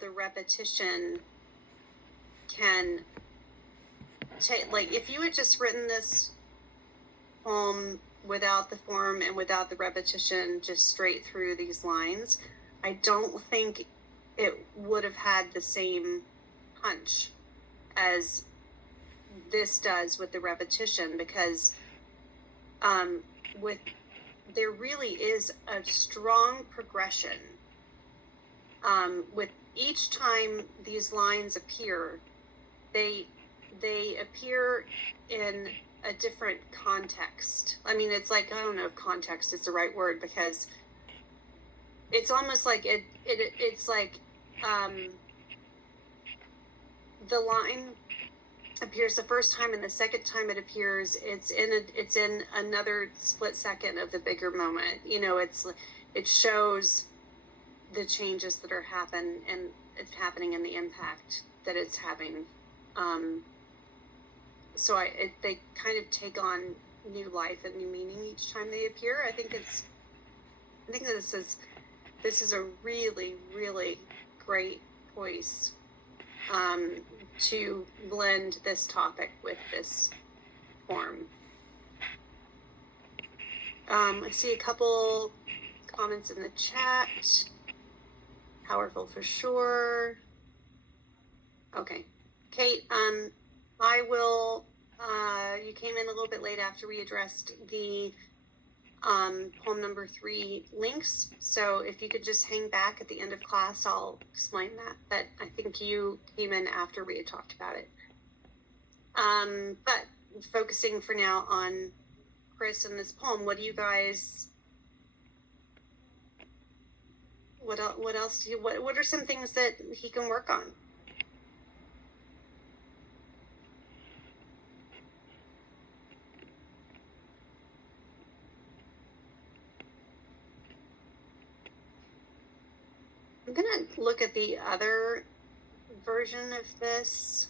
the repetition can take, like, if you had just written this poem without the form and without the repetition, just straight through these lines, I don't think it would have had the same punch as this does with the repetition, because there really is a strong progression. With each time these lines appear, they appear in a different context. I mean, it's like, I don't know if context is the right word, because it's almost like it's like the line appears the first time, and the second time it appears, it's in another split second of the bigger moment. You know, it shows the changes that are happening and the impact that it's having. So they kind of take on new life and new meaning each time they appear. I think that this is a really, really great choice to blend this topic with this form. I see a couple comments in the chat. Powerful for sure. Okay, Kate, I will, you came in a little bit late after we addressed the poem number 3 links. So if you could just hang back at the end of class, I'll explain that. But I think you came in after we had talked about it. But focusing for now on Chris and this poem, what do you guys, what else do you, what are some things that he can work on? I'm gonna look at the other version of this.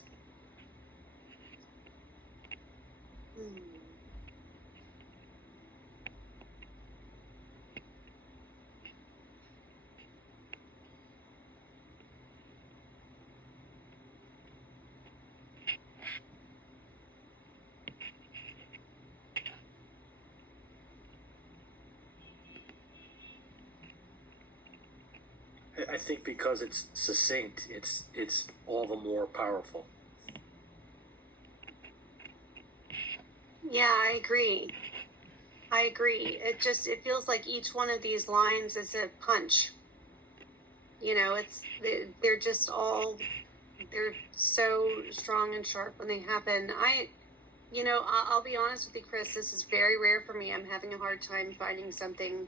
I think because it's succinct, it's all the more powerful. Yeah, I agree. It feels like each one of these lines is a punch. You know, they're just all, they're so strong and sharp when they happen. I'll be honest with you, Chris, this is very rare for me. I'm having a hard time finding something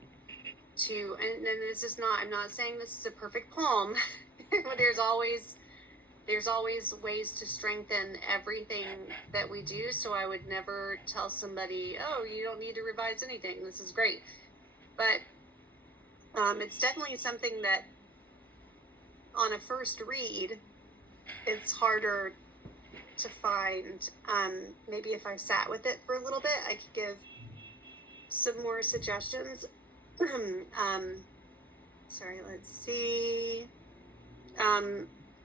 to, and this is not, I'm not saying this is a perfect poem. There's always ways to strengthen everything that we do. So I would never tell somebody, oh, you don't need to revise anything, this is great. But it's definitely something that on a first read, it's harder to find. Maybe if I sat with it for a little bit, I could give some more suggestions. Sorry, let's see.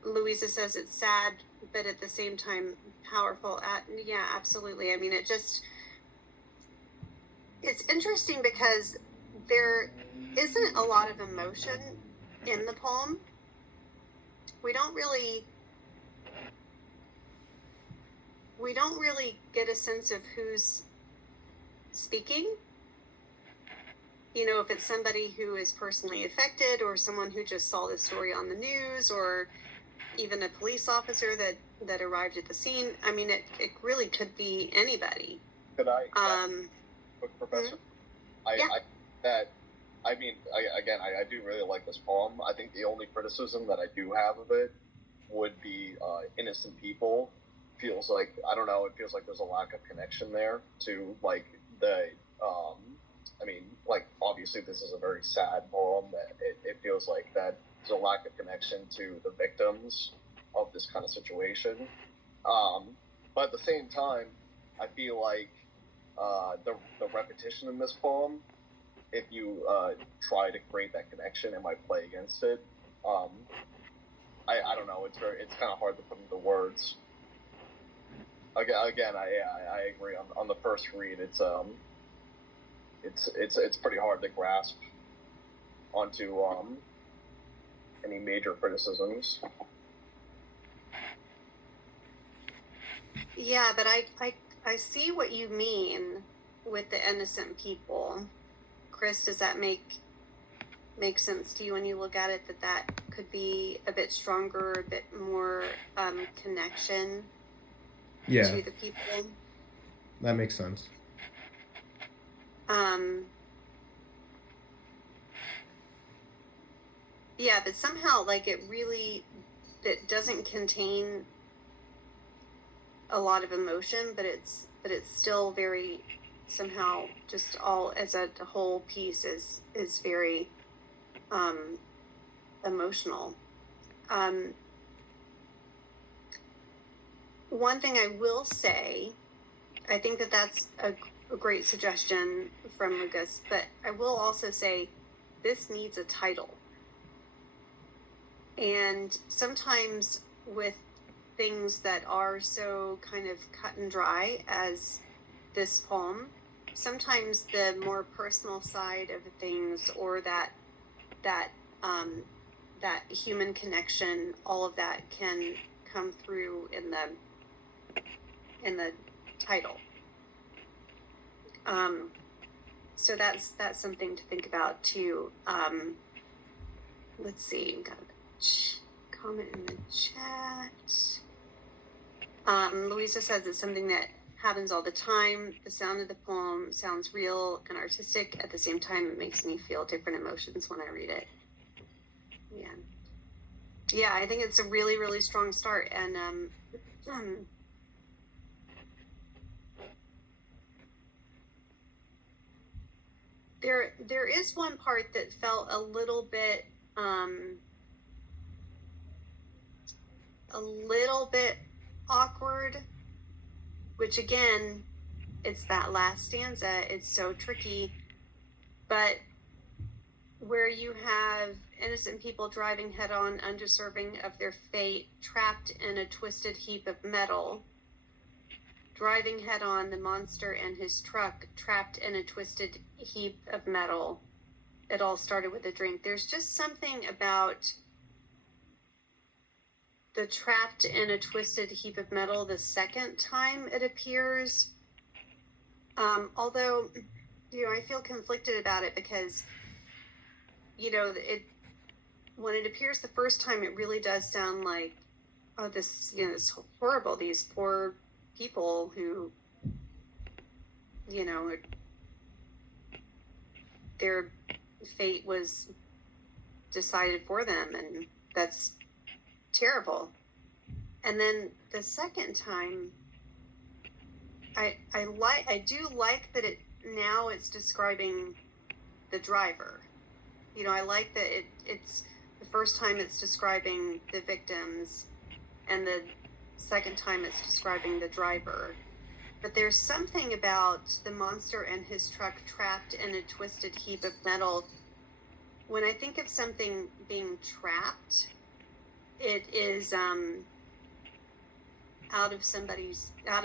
Louisa says it's sad, but at the same time powerful. Yeah, absolutely. I mean, it's interesting because there isn't a lot of emotion in the poem. We don't really get a sense of who's speaking. You know, if it's somebody who is personally affected, or someone who just saw this story on the news, or even a police officer that arrived at the scene. I mean, it really could be anybody. Could I, Professor? I do really like this poem. I think the only criticism that I do have of it would be innocent people. Feels like, I don't know, it feels like there's a lack of connection there to, like, the, obviously this is a very sad poem. It feels like that there's a lack of connection to the victims of this kind of situation. But at the same time, I feel like the repetition in this poem, if you try to create that connection, it might play against it. I it's kind of hard to put into words. Again, I agree on the first read. It's pretty hard to grasp onto any major criticisms. Yeah, but I see what you mean with the innocent people. Chris, does that make sense to you when you look at it, that could be a bit stronger, a bit more connection to the people? That makes sense. Yeah, but somehow, like, it doesn't contain a lot of emotion, but it's still very, somehow, just all as a whole piece is very emotional. One thing I will say, I think that's a great suggestion from Lucas, but I will also say this needs a title. And sometimes with things that are so kind of cut and dry as this poem, sometimes the more personal side of things, or that human connection, all of that can come through in the title. So that's something to think about too. Let's see, we've got a comment in the chat. Louisa says it's something that happens all the time. The sound of the poem sounds real and artistic. At the same time, it makes me feel different emotions when I read it. Yeah, I think it's a really, really strong start. And there is one part that felt a little bit awkward, which again, it's that last stanza. It's so tricky, but where you have innocent people driving head-on, undeserving of their fate, trapped in a twisted heap of metal, driving head-on, the monster and his truck, trapped in a twisted heap of metal. It all started with a drink. There's just something about the trapped in a twisted heap of metal the second time it appears. Although, I feel conflicted about it because, when it appears the first time, it really does sound like, oh, this is horrible. These poor people who, their fate was decided for them, and that's terrible. And then the second time, I do like that it's describing the driver. I like that it's the first time it's describing the victims, and the second time it's describing the driver. But there's something about the monster and his truck trapped in a twisted heap of metal. When I think of something being trapped, it is out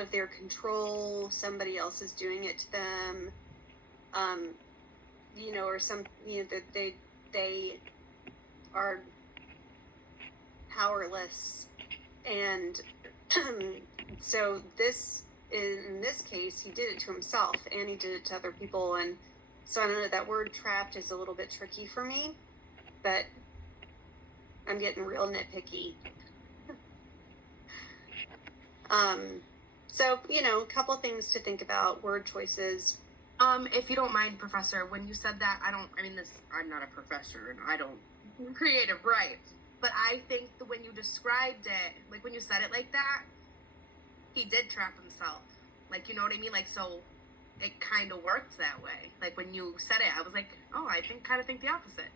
of their control. Somebody else is doing it to them. Or that they are powerless. And so in this case, he did it to himself, and he did it to other people. And so I don't know, that word trapped is a little bit tricky for me, but I'm getting real nitpicky. So, a couple things to think about, word choices. If you don't mind, Professor, when you said that, I'm not a professor and I don't creative write, but I think that when you described it, like when you said it like that, he did trap himself. Like, you know what I mean? Like, so it kind of worked that way. Like when you said it, I was like, oh, I kind of think the opposite.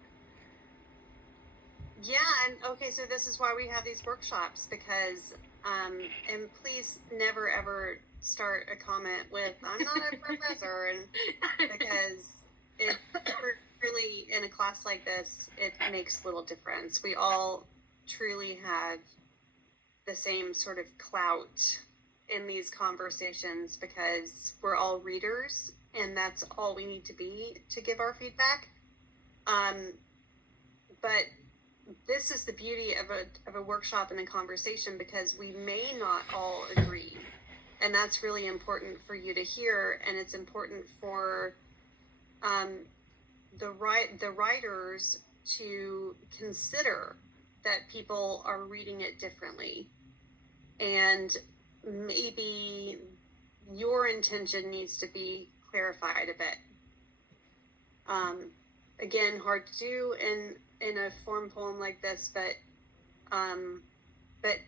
Yeah, and okay, so this is why we have these workshops, because, and please never ever start a comment with, I'm not a professor, and because it really, in a class like this, it makes little difference. We all truly have the same sort of clout in these conversations because we're all readers and that's all we need to be to give our feedback. But this is the beauty of a workshop and a conversation because we may not all agree. And that's really important for you to hear. And it's important for the writers to consider that people are reading it differently. And maybe your intention needs to be clarified a bit. Again, hard to do in a form poem like this, but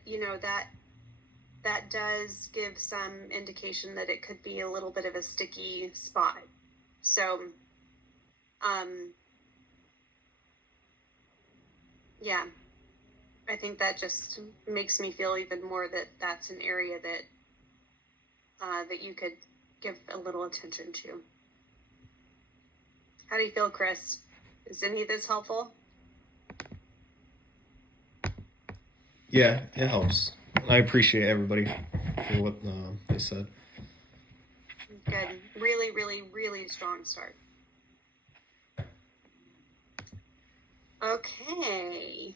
you know, that does give some indication that it could be a little bit of a sticky spot. So, yeah, I think that just makes me feel even more that that's an area that you could give a little attention to. How do you feel, Chris? Is any of this helpful? Yeah, it helps. I appreciate everybody for what they said. Good. Really, really, really strong start. Okay.